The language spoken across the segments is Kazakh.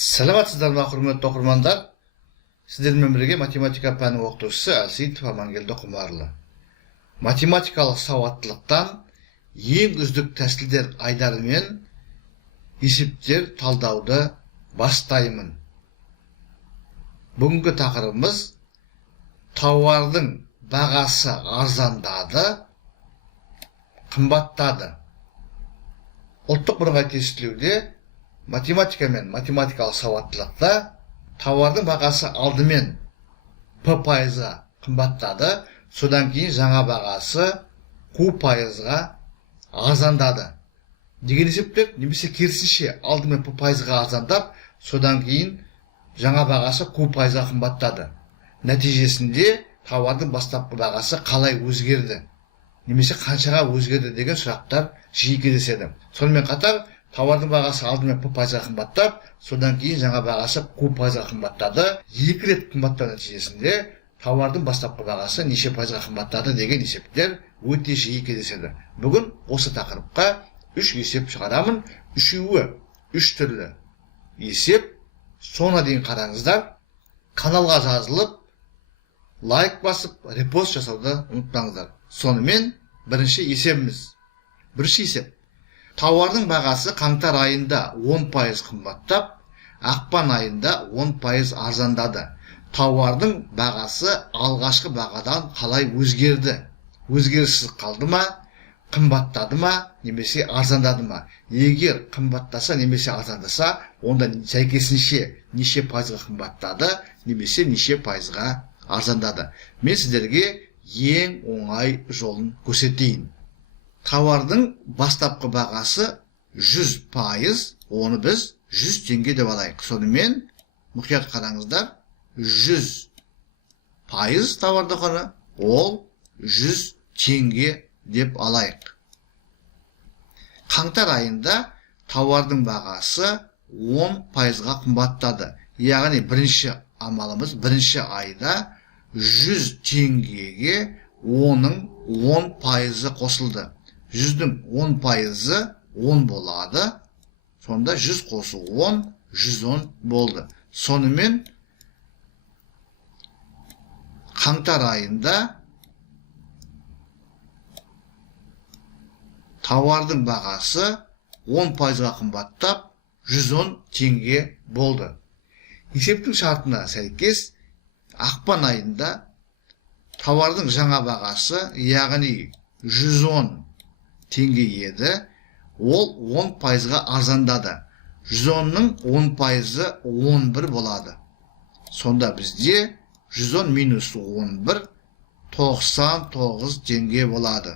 Саламатсыздар ма, құрметті оқырмандар? Сіздермен бірге математика пәні оқытушысы Әлсейітов Амангелді Құмарлы. Математикалық сауаттылықтан ең үздік тәсілдер айдарымен есептер талдауды бастаймын. Бүгінгі тақырыбымыз тауардың бағасы арзандады, қымбаттады. Ұлттық бірыңғай тестілеуде математика мен математикалық сауаттылықта тауардың бағасы алдымен П пайызға қымбаттады, содан кейін жаңа бағасы Q пайызға арзандады деген есептер, немесе керісінше алдымен П пайызға арзандап, содан кейін жаңа бағасы Q пайызға қымбаттады. Нәтижесінде тауардың бастапқы бағасы қалай өзгерді, немесе қаншаға өзгерді деген сұрақтар жиі кездеседі. Сонымен қатар тауардың бағасы алдымен П пайызға қымбаттап, содан кейін жаңа бағасы Q пайызға қымбаттады. Екі рет қымбаттау нәтижесінде тауардың бастапқы бағасы неше пайызға қымбаттады деген есептер өте жиі кездеседі. Бүгін осы тақырыпқа 3 есеп шығарамын. Үшеуі 3 түрлі есеп. Соңына дейін қараңыздар. Каналға жазылып, лайк басып, репост жасауды ұмытпаңыздар. Сонымен бірінші есебіміз. Бірінші есеп. Тауардың бағасы қаңтар айында 10% қымбаттап, ақпан айында 10% арзандады. Тауардың бағасы алғашқы бағадан қалай өзгерді? Өзгеріссіз қалды ма, қымбаттады ма, немесе арзандады ма? Егер қымбаттаса немесе арзандаса, онда сәйкесінше неше пайызға қымбаттады, немесе неше пайызға арзандады? Мен сіздерге ең оңай жолын көрсетейін. Тауардың бастапқы бағасы 100%, оны біз 100 теңге деп алайық. Сонымен мұқият қараңыздар, 100% тауарды құны, ол 100 теңге деп алайық. Қаңтар айында тауардың бағасы 10%-ға қымбаттады. Яғни бірінші амалымыз, бірінші айда 100 теңгеге оның 10%-ы қосылды. 100-дің 10%-ы 10 болады. Сонда 100 қосу 10, 110 болды. Сонымен қаңтар айында тауардың бағасы 10%-ға қымбаттап 110 теңге болды. Есептің шартына сәйкес ақпан айында тауардың жаңа бағасы, яғни 110 теңге еді, ол 10%-ға арзандады. 110-ның 10%-ы 11 болады. Сонда бізде 110 минус 11 99 теңге болады.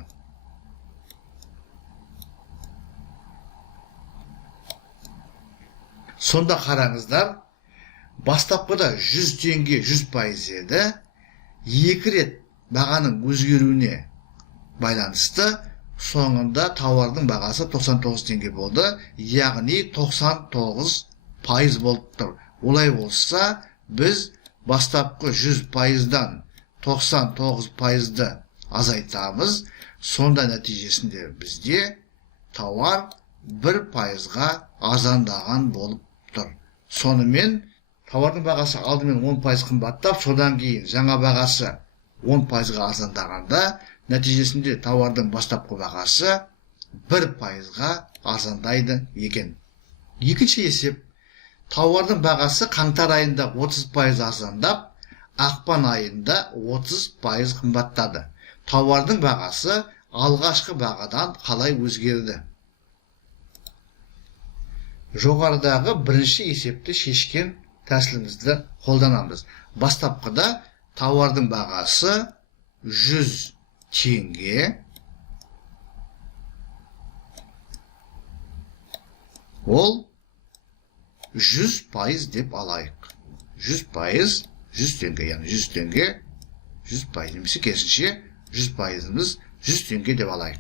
Сонда қараңыздар, бастапқыда 100 теңге 100% еді, екі рет бағаның өзгеруіне байланысты соңында тауардың бағасы 99 теңге болды, яғни 99% болып тұр. Олай болса, біз бастапқы 100%-дан 99%-ды азайтамыз. Сонда нәтижесінде бізде тауар 1%-ға арзандаған болып тұр. Сонымен тауардың бағасы алдымен 10% қымбаттап, содан кейін жаңа бағасы 10%-ға арзандағанда, нәтижесінде тауардың бастапқы бағасы 1%-ға арзандайды екен. Екінші есеп. Тауардың бағасы қаңтар айында 30% арзандап, ақпан айында 30% қымбаттады. Тауардың бағасы алғашқы бағадан қалай өзгерді? Жоғарыдағы бірінші есепті шешкен тәсілімізді қолданамыз. Бастапқыда тауардың бағасы 100 теңге, ол 100% деп алайық. 100%, 100 теңге, яғни 100 теңге, 100%, немесе керісінше 100%-ымыз 100 теңге деп алайық.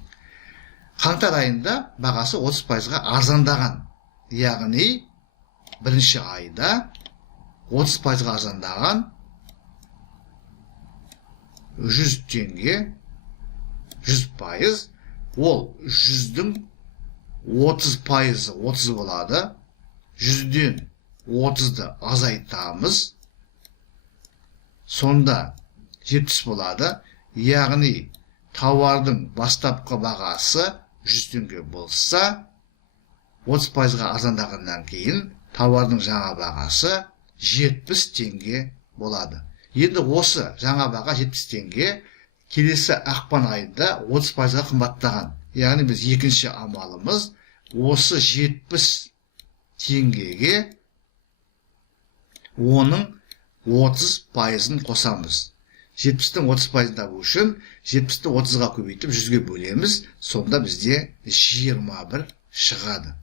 Қаңтар айында бағасы 30%-ға арзандаған, яғни бірінші айда 30%-ға арзандаған 100 теңге, 100%, ол 100-дің 30%, 30 болады. 100-ден 30'ды azaytamız. Sonda 70 болады. Яғни тауардың бастапқы бағасы 100 теңге болса, 30%-ға арзандағаннан кейін тауардың жаңа бағасы 70 теңге болады. Енді осы жаңа баға 70 теңге келесі ақпан айында 30%-ға қымбаттаған. Яғни біз екінші амалымыз осы 70 теңгеге оның 30%-ын қосамыз. 70-тің 30%-ын табу үшін 70-ті 30-ға көбейтіп 100-ге бөлеміз. Сонда бізде 21 шығады.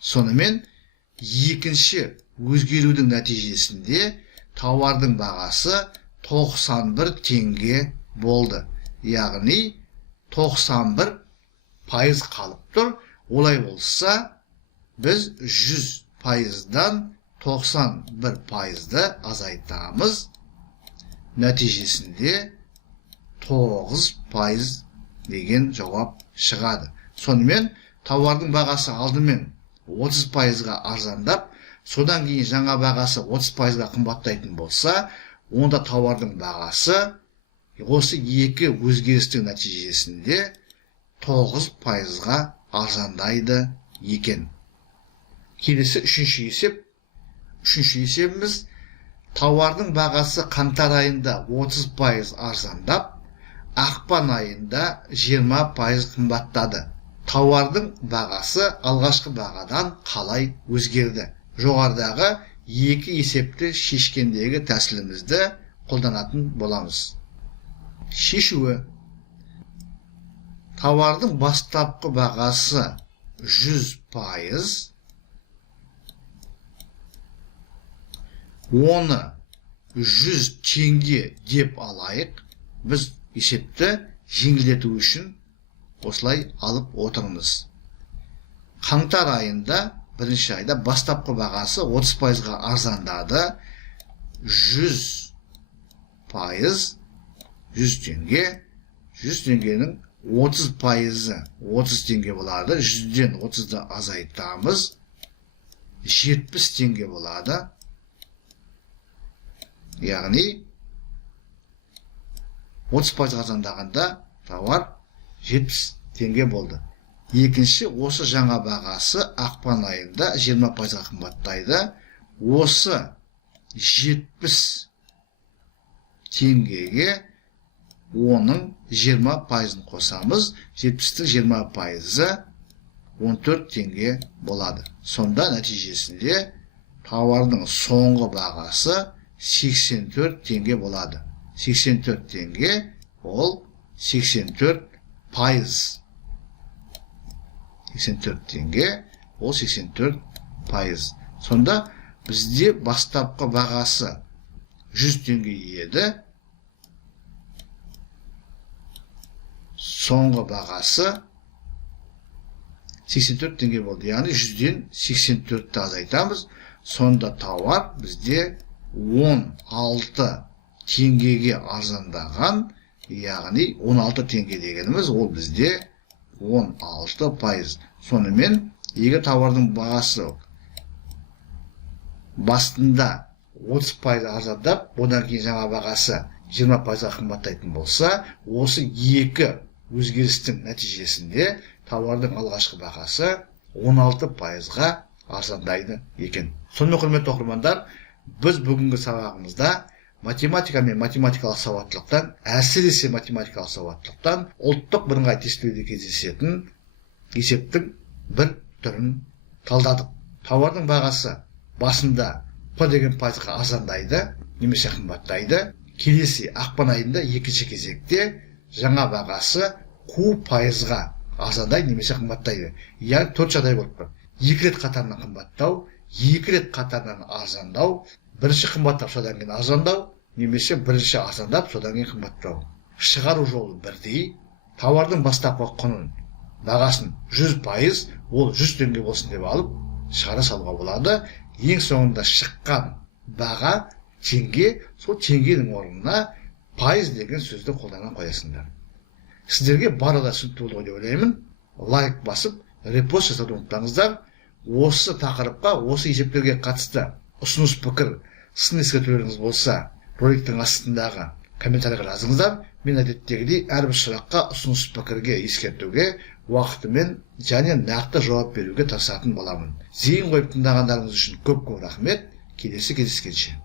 Сонымен екінші өзгерудің нәтижесінде тауардың бағасы 91 теңге болды. Яғни 91% қалып тұр. Олай болса, біз 100%-дан 91%-ды азайтамыз. Нәтижесінде 9% деген жауап шығады. Сонымен тауардың бағасы алдымен 30%-ға арзандап, содан кейін жаңа бағасы 30%-ға қымбаттайтын болса, онда тауардың бағасы осы екі өзгерістің нәтижесінде 9%-ға арзандайды екен. Келесі үшінші есеп. Үшінші есебіміз тауардың бағасы қаңтар айында 30% арзандап, ақпан айында 20% қымбаттады. Тауардың бағасы алғашқы бағадан қалай өзгерді? Жоғарыдағы екі есепті шешкендегі тәсілімізді қолданатын боламыз. Шешуі: тауардың бастапқы бағасы 100%, оны 100 теңге деп алайық. Біз есепті жеңілдету үшін осылай алып отырмыз. Қаңтар айында, бірінші айда бастапқы бағасы 30%-ға арзандады. 100%, 100 теңге. 100 теңгенің 30%-ы 30 теңге болады. 100-ден 30-ды азайтамыз. 70 теңге болады. Яғни 30% арзандағанда тауар 70 теңге болды. Екінші, осы жаңа бағасы ақпан айында 20%-ға қымбаттайды. Осы 70 теңгеге оның 20%-ын қосамыз. 70-тің 20%-ы 14 теңге болады. Сонда нәтижесінде тауардың соңғы бағасы 84 теңге болады. 84 теңге ол 84%. 84 теңге ол 84%. Сонда бізде бастапқы бағасы 100 теңге еді. Соңғы бағасы 84 теңге болды. Яғни 100-ден 84-ті азайтамыз. Сонда тауар бізде 16 теңгеге арзандаған. Яғни 16 теңге дегеніміз ол бізде 16%. Сонымен, егер тауардың бағасы басында 30% арзандап, одан кейін жаңа бағасы 20%-ға қымбаттайтын болса, осы екі өзгерістің нәтижесінде тауардың алғашқы бағасы 16%-ға арзандайды екен. Сонымен, құрметті оқырмандар, біз бүгінгі сабағымызда математика мен математикалық сауаттылықтан, әсіресе математикалық сауаттылықтан ұлттық бірыңғай тестілеуде кездесетін есептің бір түрін талдадық. Тауардың бағасы басында П деген пайызға арзандайды, немесе қымбаттайды. Келесі ақпан айында екінші кезекте жаңа бағасы Q пайызға арзандайды, немесе қымбаттайды. Яғни 4 жағдай болып тұр. 2 рет қатарынан қымбаттау, 2 рет қатарынан арзандау, бірінші қымбаттап содан кейін арзандау, немесе бірінші арзандап содан кейін қымбаттау. Шығару жолы бірдей. Тауардың бастапқы құнын, бағасын 100%, ол 100 теңге болсын деп алып шығара салуға болады. Ең соңында шыққан баға теңге, сол теңгенің орнына пайыз деген сөзді қолданған қоясыңдар. Сіздерге барлығы түсінікті болды деп ойлаймын. Лайк басып, репост жасауды ұмытпаңыздар. осы тақырыпқа, осы есептерге қатысты ұсыныс пікір, сын ескертулеріңіз болса, роликтің астындағы комментарийға жазыңыздар. Мен әдеттегідей әрбір сұраққа, ұсыныс пікірге, ескертуге уақытымен және нақты жауап беруге тырысатын боламын. Зейін қойып тыңдағандарыңыз үшін көп рахмет. Келесі кездескенше.